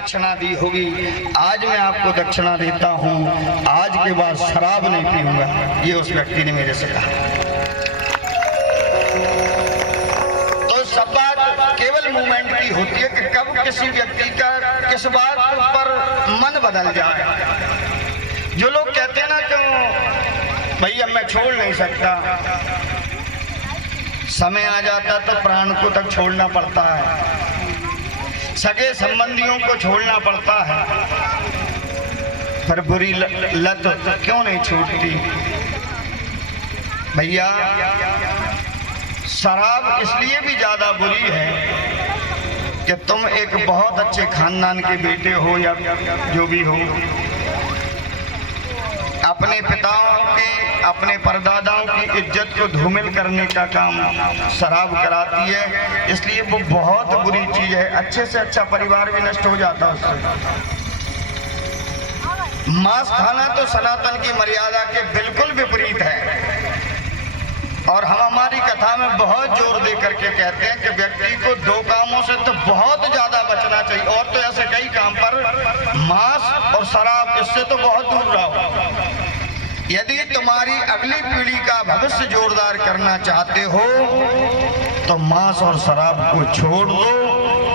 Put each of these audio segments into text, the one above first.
दक्षिणा दी होगी, आज मैं आपको दक्षिणा देता हूँ, आज के बाद शराब नहीं पीऊंगा। ये उस व्यक्ति ने मेरे से कहा। तो सब बात केवल मूवमेंट की होती है कि कब किसी व्यक्ति का किस बात पर मन बदल जाए। जो लोग कहते हैं ना कि भैया मैं छोड़ नहीं सकता, समय आ जाता तो प्राण को तक छोड़ना पड़ता है, सगे संबंधियों को छोड़ना पड़ता है, पर बुरी लत क्यों नहीं छूटती। भैया शराब इसलिए भी ज्यादा बुरी है कि तुम एक बहुत अच्छे खानदान के बेटे हो या जो भी हो, अपने पिताओं की, अपने परदादाओं की इज्जत को धूमिल करने का काम शराब कराती है, इसलिए वो बहुत बुरी चीज है। अच्छे से अच्छा परिवार भी नष्ट हो जाता है उससे। मांस खाना तो सनातन की मर्यादा के बिल्कुल विपरीत है, और हम हमारी कथा में बहुत जोर दे करके कहते हैं कि व्यक्ति को दो कामों से तो बहुत ज्यादा बचना चाहिए, और तो ऐसे कई काम पर मांस और शराब, इससे तो बहुत दूर रहो। यदि तुम्हारी अगली पीढ़ी का भविष्य जोरदार करना चाहते हो तो मांस और शराब को छोड़ दो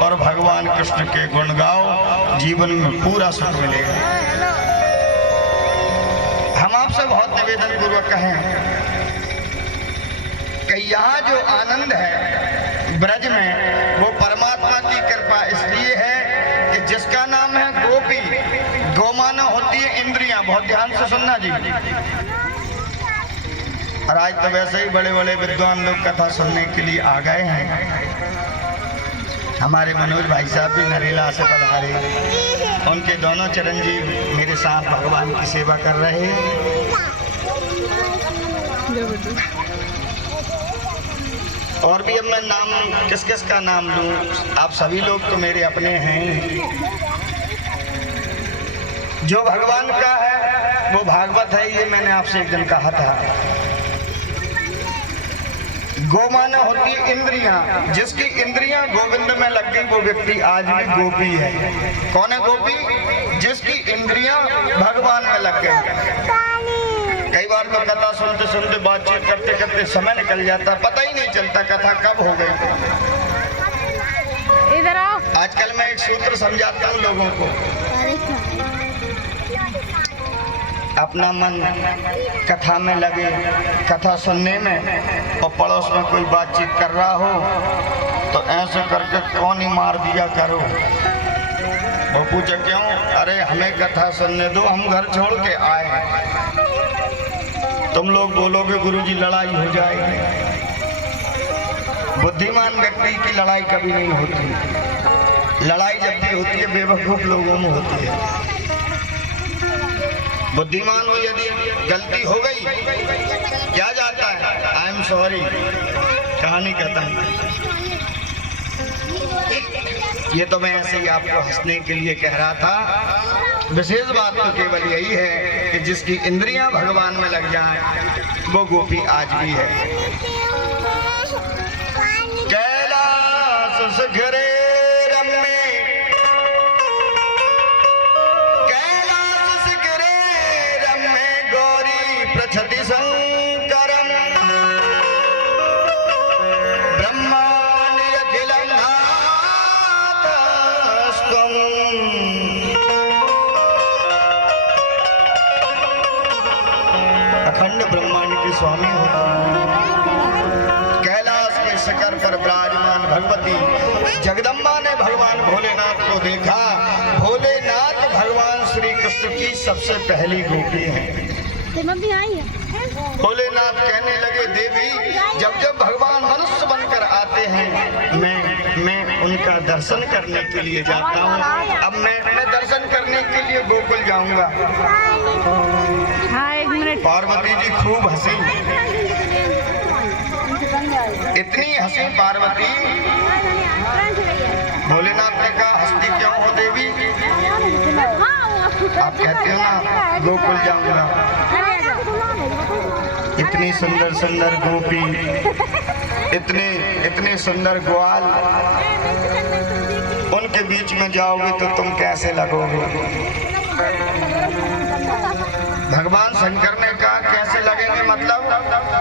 और भगवान कृष्ण के गुण गाओ, जीवन में पूरा सुख मिलेगा। हम आपसे बहुत निवेदन पूर्वक कहें कि यहाँ जो आनंद है ब्रज में, वो परमात्मा की कृपा इसलिए है कि जिसका नाम है गोपी, गोमाना होती है इंद्रियां। बहुत ध्यान से सुनना जी। और आज तो वैसे ही बड़े बड़े विद्वान लोग कथा सुनने के लिए आ गए हैं। हमारे मनोज भाई साहब भी नरेला से पधारे, उनके दोनों चिरंजीव मेरे साथ भगवान की सेवा कर रहे हैं। और भी अब मैं नाम किस किस का नाम लूं, आप सभी लोग तो मेरे अपने हैं। जो भगवान का है वो भागवत है, ये मैंने आपसे एक दिन कहा था। गोमाना होती है इंद्रियां, जिसकी इंद्रियां गोविंद में लग गई वो व्यक्ति आज भी गोपी है। कौन है गोपी? जिसकी इंद्रियां भगवान में लग गई। कई बार तो कथा सुनते सुनते बातचीत करते करते समय निकल जाता, पता ही नहीं चलता कथा कब हो गई। इधर आओ। आजकल मैं एक सूत्र समझाता हूँ लोगों को। अपना मन कथा में लगे, कथा सुनने में, और पड़ोस में कोई बातचीत कर रहा हो तो ऐसे करके कौन ही मार दिया करो। वो पूछे क्यों? अरे हमें कथा सुनने दो, हम घर छोड़ के आए हैं। तुम लोग बोलोगे गुरुजी लड़ाई हो जाएगी। बुद्धिमान व्यक्ति की लड़ाई कभी नहीं होती। लड़ाई जब भी होती है बेवकूफ लोगों में होती है। बुद्धिमान हो, यदि गलती हो गई क्या जाता है, आई एम सॉरी, कहानी खत्म। ये तो मैं ऐसे ही आपको हंसने के लिए कह रहा था। विशेष बात तो केवल यही है कि जिसकी इंद्रियां भगवान में लग जाएं वो गोपी आज भी है। कैलाश शिखरे छति शंकरं ब्रह्मांड अखिलं नाथस्त्वं। अखंड ब्रह्मांड के स्वामी हो, कैलाश के शिखर पर विराजमान भगवती जगदम्बा ने भगवान भोलेनाथ को देखा। भोलेनाथ भगवान श्री कृष्ण की सबसे पहली गोपी है। भोलेनाथ कहने लगे, देवी जब जब भगवान मनुष्य बनकर आते हैं मैं उनका दर्शन करने के लिए जाता हूँ। अब मैं दर्शन करने के लिए गोकुल जाऊंगा। पार्वती जी खूब हंसी, इतनी हंसी पार्वती। भोलेनाथ ने कहा हंसती क्यों हो देवी? आप कहते हो ना गोकुल जाऊंगा। इतनी सुंदर सुंदर गोपी, इतने सुंदर ग्वाल, उनके के बीच में जाओगे तो तुम कैसे लगोगे? भगवान शंकर ने कहा कैसे लगेंगे मतलब